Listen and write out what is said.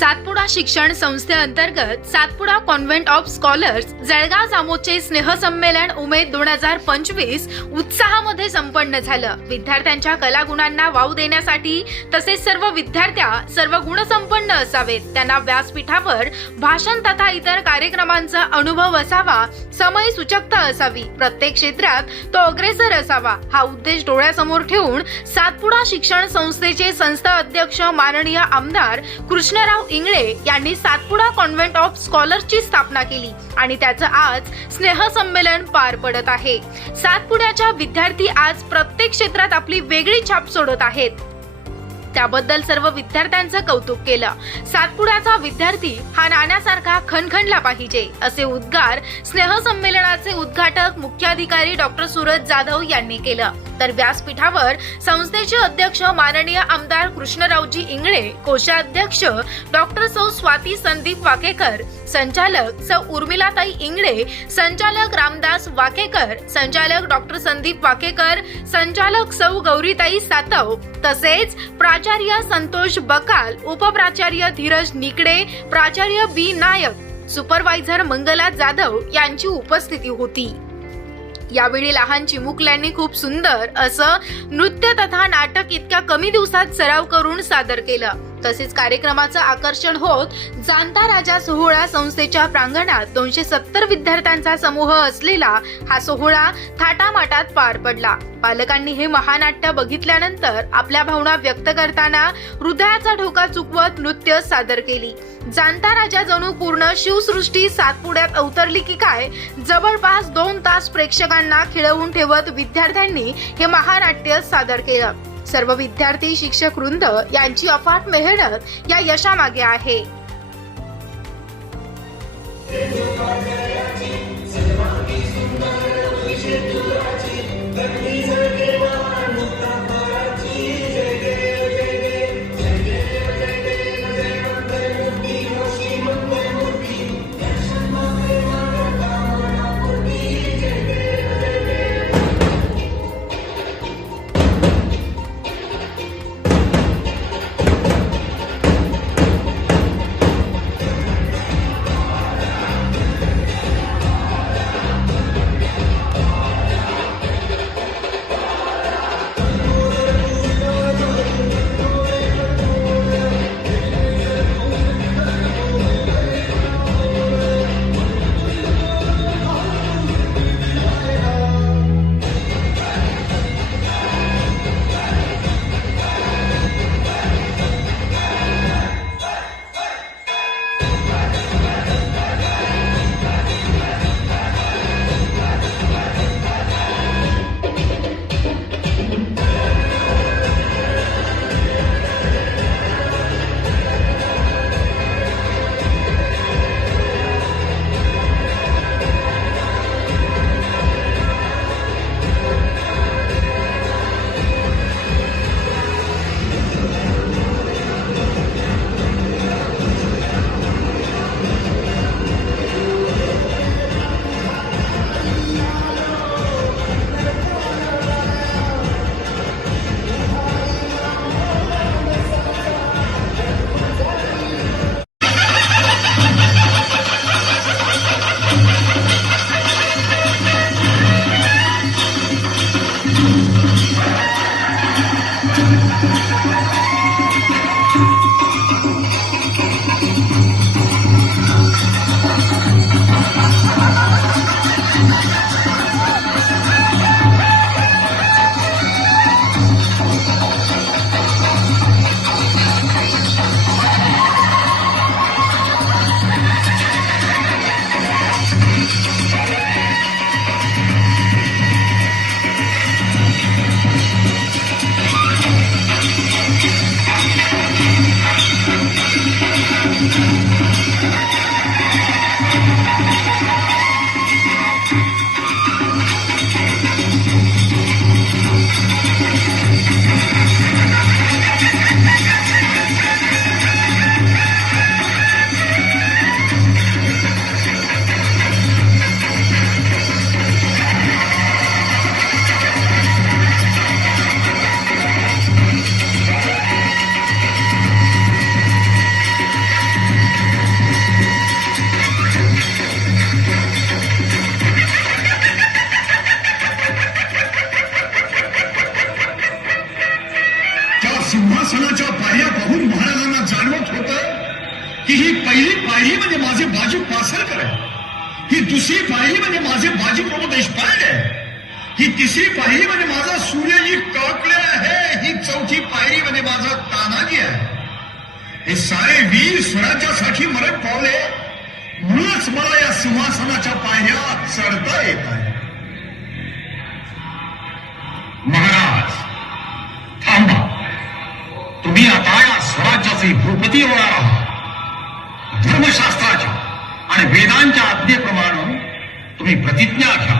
सातपुडा शिक्षण संस्थेअंतर्गत Satpuda convent of scholars Jalgaon जामोदचे स्नेहसंमेलन उमेद दोन हजार पंचवीस उत्साहामध्ये संपन्न झालं. विद्यार्थ्यांच्या कलागुणांना वाव देण्यासाठी तसेच सर्व विद्यार्थ्या सर्व गुणसंपन्न असावेत. त्यांना व्यासपीठावर भाषण तथा इतर कार्यक्रमांचा अनुभव असावा समय सूचकता असावी. प्रत्येक क्षेत्रात तो अग्रेसर असावा. हा उद्देश डोळ्यासमोर ठेवून सातपुडा शिक्षण संस्थेचे संस्था अध्यक्ष माननीय आमदार कृष्णराव इंगळे यांनी सातपुडा कॉन्व्हेंट ऑफ स्कॉलर्सची स्थापना केली आणि त्याचं आज स्नेहसंमेलन पार पडत आहे. सातपुड्याच्या विद्यार्थी आज प्रत्येक क्षेत्रात आपली वेगळी छाप सोडत आहेत. त्याबद्दल सर्व विद्यार्थ्यांचं कौतुक केलं. सातपुड्याचा विद्यार्थी हा नाण्यासारखा खणखणला पाहिजे असे उद्गार स्नेहसंमेलनाचे उद्घाटक मुख्याधिकारी डॉक्टर सूरज जाधव यांनी केलं. तर व्यासपीठावर संस्थेचे अध्यक्ष माननीय आमदार कृष्णरावजी इंगळे कोषाध्यक्ष डॉक्टर सौ स्वाती संदीप वाकेकर संचालक सौ उर्मिलाताई इंगळे संचालक रामदास वाकेकर संचालक डॉक्टर संदीप वाकेकर संचालक सौ गौरीताई सातव तसेच प्राचार्य संतोष बकाल उपप्राचार्य धीरज निकडे प्राचार्य बी नायक सुपरवायझर मंगला जाधव यांची उपस्थिती होती. यावेळी लहान चिमुकल्यांनी खूप सुंदर असं नृत्य तथा नाटक इतक्या कमी दिवसात सराव करून सादर केलं. तसेच कार्यक्रमाचं आकर्षण होत जाणता राजा सोहळा संस्थेच्या प्रांगणात दोनशे सत्तर विद्यार्थ्यांचा समूह असलेला हा सोहळा थाटामाटात पार पडला. पालकांनी हे महानाट्य बघितल्यानंतर आपल्या भावना व्यक्त करताना हृदयाचा ठोका चुकवत नृत्य सादर केली. जाणता राजा जणू पूर्ण शिवसृष्टी सातपुड्यात अवतरली की काय? जवळपास दोन तास प्रेक्षकांना खिळवून ठेवत विद्यार्थ्यांनी हे महानाट्य सादर केलं. सर्व विद्यार्थी शिक्षक वृंद यांची अफाट मेहनत या यशामागे आहे. सिंहासनाच्या पायऱ्या पाहून महाराजांना जाणवत होत की ही पहिली पायरी म्हणजे माझे बाजू पासरकर आहे ही दुसरी पायरी म्हणजे माझे बाजी प्रभू देशपांडे. आहे ही तिसरी पायरी म्हणजे माझा सूर्यजी काकले आहे. ही चौथी पायरी म्हणजे माझा तानाजी आहे. हे सारे वीर स्वराज्यासाठी मरण पावले. म्हणूनच मला या सिंहासनाच्या पायऱ्या चढता येत आहे. स्वराज्याचे भूपती होणार आहोत धर्मशास्त्राच्या आणि वेदांच्या आज्ञेप्रमाणे तुम्ही प्रतिज्ञा घ्या.